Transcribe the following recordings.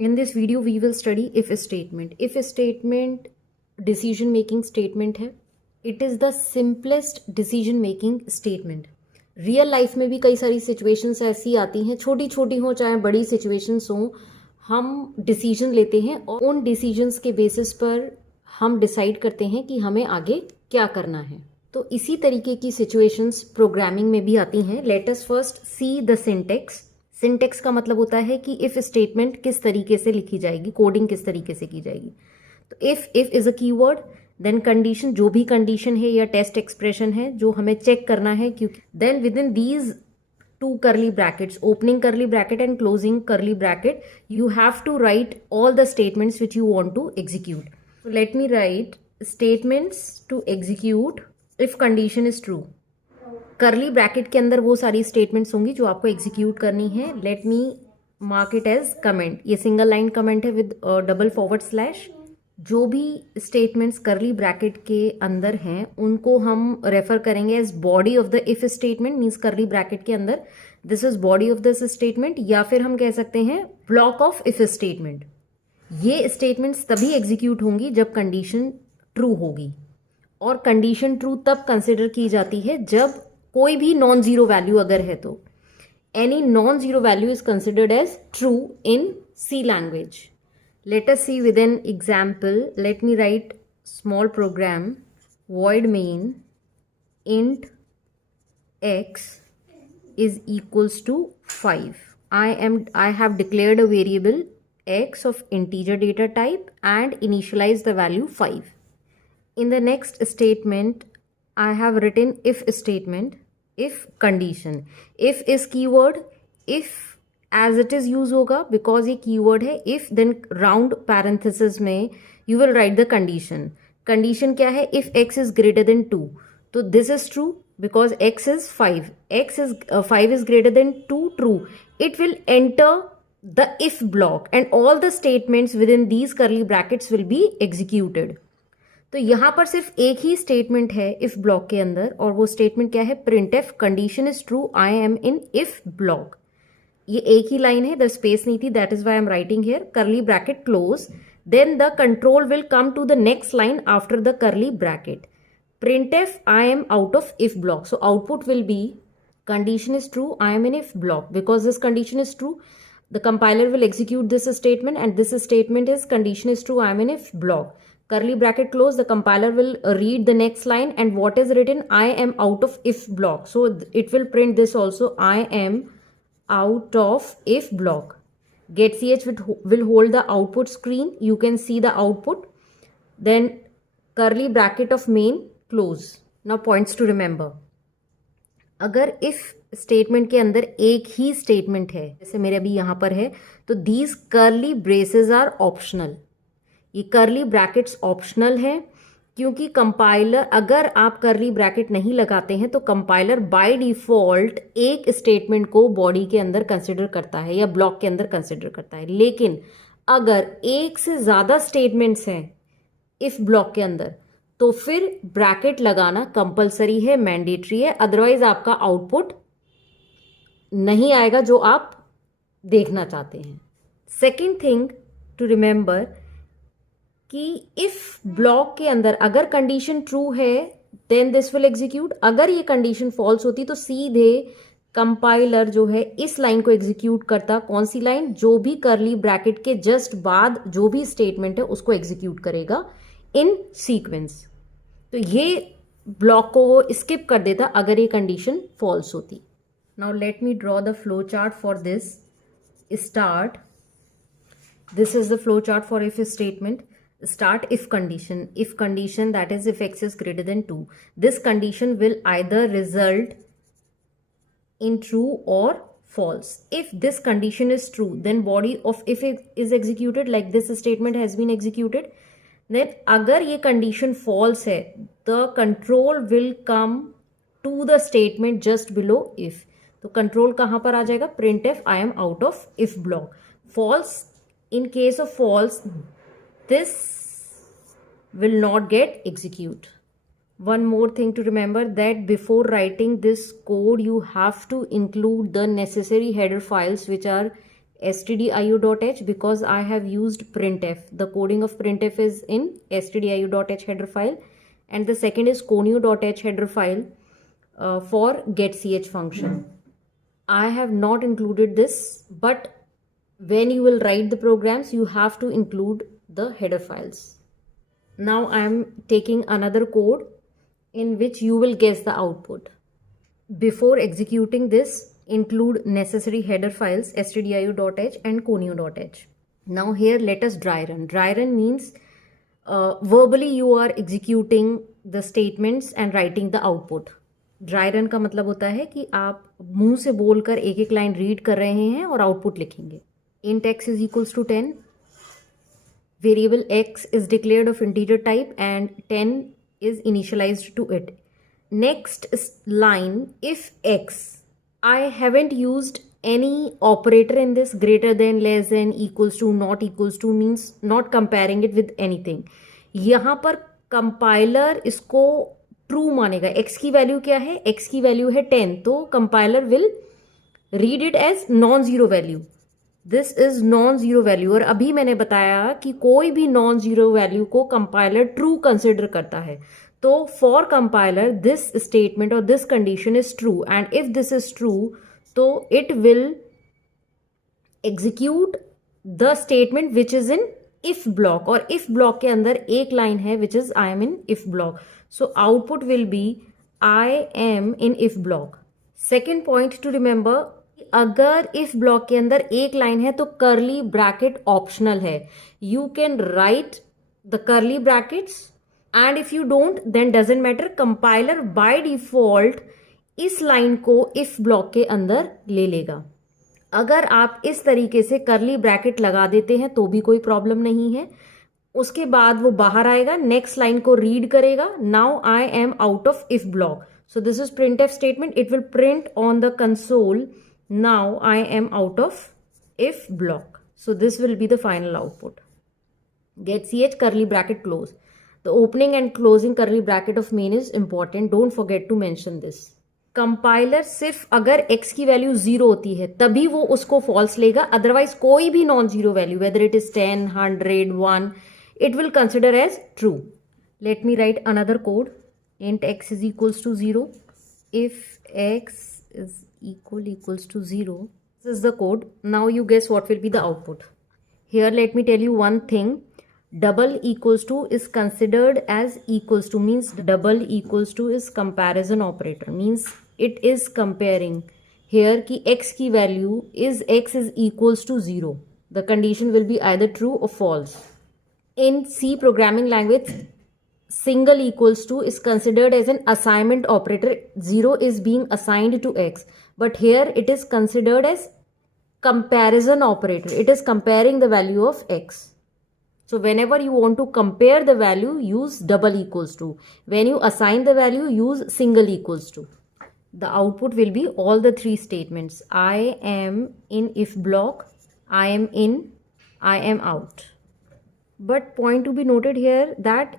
In this video, we will study if statement. If statement decision making statement है. It is the simplest decision making statement. Real life में भी कई सारी situations ऐसी आती हैं, छोटी छोटी हो चाहे बड़ी सिचुएशंस हो, हम डिसीजन लेते हैं और उन डिसीजंस के बेसिस पर हम डिसाइड करते हैं कि हमें आगे क्या करना है. तो इसी तरीके की सिचुएशंस प्रोग्रामिंग में भी आती हैं. Let us first see the syntax. Syntax का मतलब होता है कि इफ स्टेटमेंट किस तरीके से लिखी जाएगी, कोडिंग किस तरीके से की जाएगी. तो if is a keyword, then condition, जो भी कंडीशन है या टेस्ट एक्सप्रेशन है जो हमें चेक करना है, क्योंकि then within these two curly brackets, opening curly bracket and closing curly bracket, you have to write all the statements which you want to execute. So let me write statements to execute if condition is true. Curly bracket के अंदर वो सारी statements होंगी जो आपको execute करनी है. Let me mark it as comment. ये सिंगल लाइन कमेंट है विद डबल फॉरवर्ड स्लैश. जो भी स्टेटमेंट्स कर्ली ब्रैकेट के अंदर हैं उनको हम रेफर करेंगे as body of the if statement. Means curly bracket के अंदर this is body of this statement, या फिर हम कह सकते हैं ब्लॉक ऑफ इफ स्टेटमेंट. ये स्टेटमेंट्स तभी एग्जीक्यूट होंगी जब कंडीशन ट्रू होगी, और कंडीशन ट्रू तब कंसिडर की जाती है जब कोई भी नॉन जीरो वैल्यू अगर है तो. Any non zero value is considered as true in C language. Let us see with an example. Let me write small program. Void main int x is equals to 5. I have declared a variable x of integer data type and initialized the value 5. In the next statement, I have written if statement, if condition. If is keyword, if as it is use होगा because ये keyword है. If then round parenthesis में you will write the condition. Condition क्या है? If x is greater than 2, तो this is true because x is 5. X is 5 is greater than 2, true. It will enter the if block and all the statements within these curly brackets will be executed. तो यहां पर सिर्फ एक ही statement है if block के अंदर, और वो स्टेटमेंट क्या है? printf condition is true, I am in if block. ये एक ही लाइन है, द स्पेस नहीं थी, that is why I am writing here curly bracket close. Then the control will come to the next line after the curly bracket. printf I am out of if block. So output will be condition is true, I am in if block. Because this condition is true, the compiler will execute this statement, and this statement is condition is true, I am in if block. Curly bracket close, the compiler will read the next line, and what is written? I am out of if block. So it will print this also, I am out of if block. Getch will hold the output screen. You can see the output. Then curly bracket of main close. Now points to remember. अगर if statement के अंदर एक ही statement है, जैसे मेरे अभी यहाँ पर है, तो these curly braces are optional. ये curly brackets optional है, क्योंकि कंपाइलर, अगर आप कर्ली ब्रैकेट नहीं लगाते हैं तो कंपाइलर बाय डिफॉल्ट एक स्टेटमेंट को बॉडी के अंदर कंसिडर करता है या ब्लॉक के अंदर कंसिडर करता है. लेकिन अगर एक से ज़्यादा स्टेटमेंट्स हैं इफ ब्लॉक के अंदर, तो फिर ब्रैकेट लगाना कंपलसरी है, मैंडेटरी है. अदरवाइज आपका आउटपुट नहीं आएगा जो आप देखना चाहते हैं. सेकेंड थिंग टू रिमेंबर कि इफ ब्लॉक के अंदर अगर कंडीशन ट्रू है देन दिस विल एग्जीक्यूट. अगर ये कंडीशन फॉल्स होती तो सीधे कंपाइलर जो है इस लाइन को एग्जीक्यूट करता. कौन सी लाइन? जो भी कर्ली ब्रैकेट के जस्ट बाद जो भी स्टेटमेंट है उसको एग्जीक्यूट करेगा इन सीक्वेंस. तो ये ब्लॉक को वो स्किप कर देता अगर ये कंडीशन फॉल्स होती. Now let me draw the flow chart for this. Start, this is the flow chart for if statement. Start if condition, that is if x is greater than 2. This condition will either result in true or false. If this condition is true, then body of if is executed, like this statement has been executed. Then अगर ये condition false है, the control will come to the statement just below if. तो control कहाँ पर आ जाएगा? printf I am out of if block. False, in case of false, this will not get execute. One more thing to remember, that before writing this code you have to include the necessary header files which are stdio.h because I have used printf. The coding of printf is in stdio.h header file, and the second is conio.h header file for getch function. I have not included this, but when you will write the programs, you have to include the header files. Now I am taking another code in which you will guess the output. Before executing this, include necessary header files stdio.h and conio.h. Now here let us dry run. Dry run means verbally you are executing the statements and writing the output. Dry run का मतलब होता है कि आप मुंह से बोलकर एक एक लाइन रीड कर रहे हैं और आउटपुट लिखेंगे. int x is equals to 10. Variable x is declared of integer type and 10 is initialized to it. Next line, if x, I haven't used any operator in this, greater than, less than, equals to, not equals to, means not comparing it with anything. यहाँ पर compiler इसको true मानेगा. x की value क्या है? x की value है 10, तो compiler will read it as non zero value. This is non zero value. और अभी मैंने बताया कि कोई भी नॉन जीरो वैल्यू को कंपाइलर ट्रू कंसिडर करता है. तो फॉर कंपाइलर दिस स्टेटमेंट और this condition is true, and if this is true तो it will execute the statement which is in if block. और इफ ब्लॉक के अंदर एक लाइन है which is I am in if block. So output will be I am in if block. Second point to remember, अगर if block के अंदर एक line है तो कर्ली ब्रैकेट ऑप्शनल है. You can write the curly brackets, and if you don't then doesn't matter. Compiler by default इस line को if block के अंदर ले लेगा. अगर आप इस तरीके से कर्ली ब्रैकेट लगा देते हैं तो भी कोई प्रॉब्लम नहीं है. उसके बाद वो बाहर आएगा, नेक्स्ट लाइन को रीड करेगा. Now I am out of if block. So this is printf statement. It will print on the console, now I am out of if block. So this will be the final output. Get ch curly bracket close. The opening and closing curly bracket of main is important. Don't forget to mention this. Compiler सिर्फ अगर x की value 0 होती है तभी वो उसको false लेगा. Otherwise कोई भी non zero value, whether it is 10, 100, 1, it will consider as true. Let me write another code. Int x is equals to 0. If x is equals to 0. This is the code. Now you guess what will be the output. Here let me tell you one thing. Double equals to is considered as equals to, means double equals to is comparison operator, means it is comparing here ki x की value is x is equals to 0. The condition will be either true or false. In C programming language, single equals to is considered as an assignment operator. 0 is being assigned to x, but here it is considered as comparison operator. It is comparing the value of x. So whenever you want to compare the value, use double equals to. When you assign the value, use single equals to. The output will be all the three statements. I am in if block, I am in, I am out. But point to be noted here that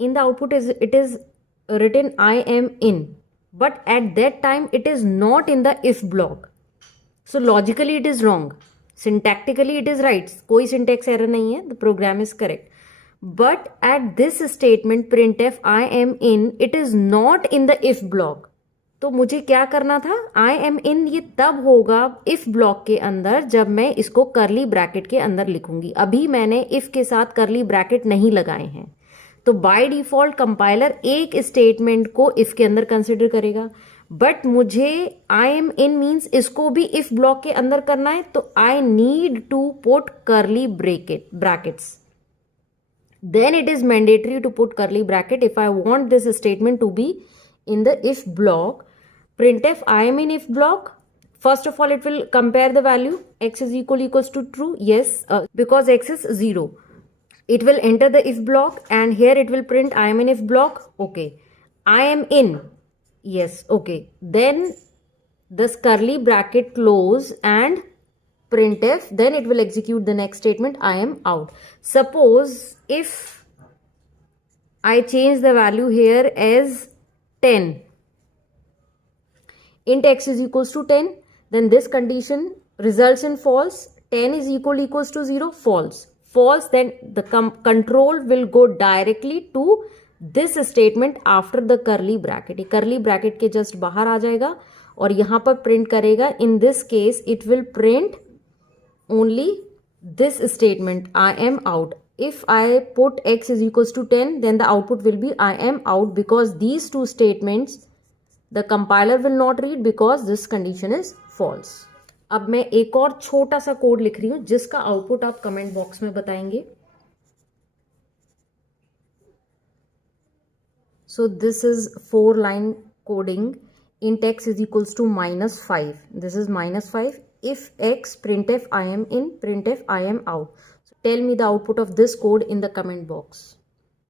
in the output it is written I am in, but at that time it is not in the if block. So logically it is wrong. Syntactically it is right. कोई syntax error नहीं है. The program is correct. But at this statement printf I am in, it is not in the if block. तो मुझे क्या करना था? I am in ये तब होगा if block के अंदर जब मैं इसको curly bracket के अंदर लिखूंगी. अभी मैंने if के साथ curly bracket नहीं लगाए हैं. तो बाय डिफॉल्ट कंपाइलर एक स्टेटमेंट को इफ के अंदर कंसिडर करेगा. बट मुझे आई एम इन मीन्स इसको भी इफ ब्लॉक के अंदर करना है, तो I need to put curly brackets. Then it is mandatory to put curly bracket if I want this statement to be in the if block. printf I am in if block. First of all, it will compare the value x is equals to true. Yes, because x is 0. It will enter the if block and here it will print I am in if block. Okay. I am in. Yes. Okay. Then this curly bracket close and printf. Then it will execute the next statement I am out. Suppose if I change the value here as 10. Int x is equals to 10. Then this condition results in false, 10 is equals to 0, false, then the control will go directly to this statement after the curly bracket. ये curly bracket के just बाहर आ जाएगा और यहाँ पर print करेगा. In this case it will print only this statement, I am out. If I put x is equals to 10, then the output will be I am out, because these two statements the compiler will not read because this condition is false. अब मैं एक और छोटा सा code लिख रही हूं जिसका आउटपुट आप कमेंट बॉक्स में बताएंगे. So this is 4-line coding. Int x is equals to -5. This is -5. If x, printf I am in, printf I am out. So tell me the output of this code in the comment box.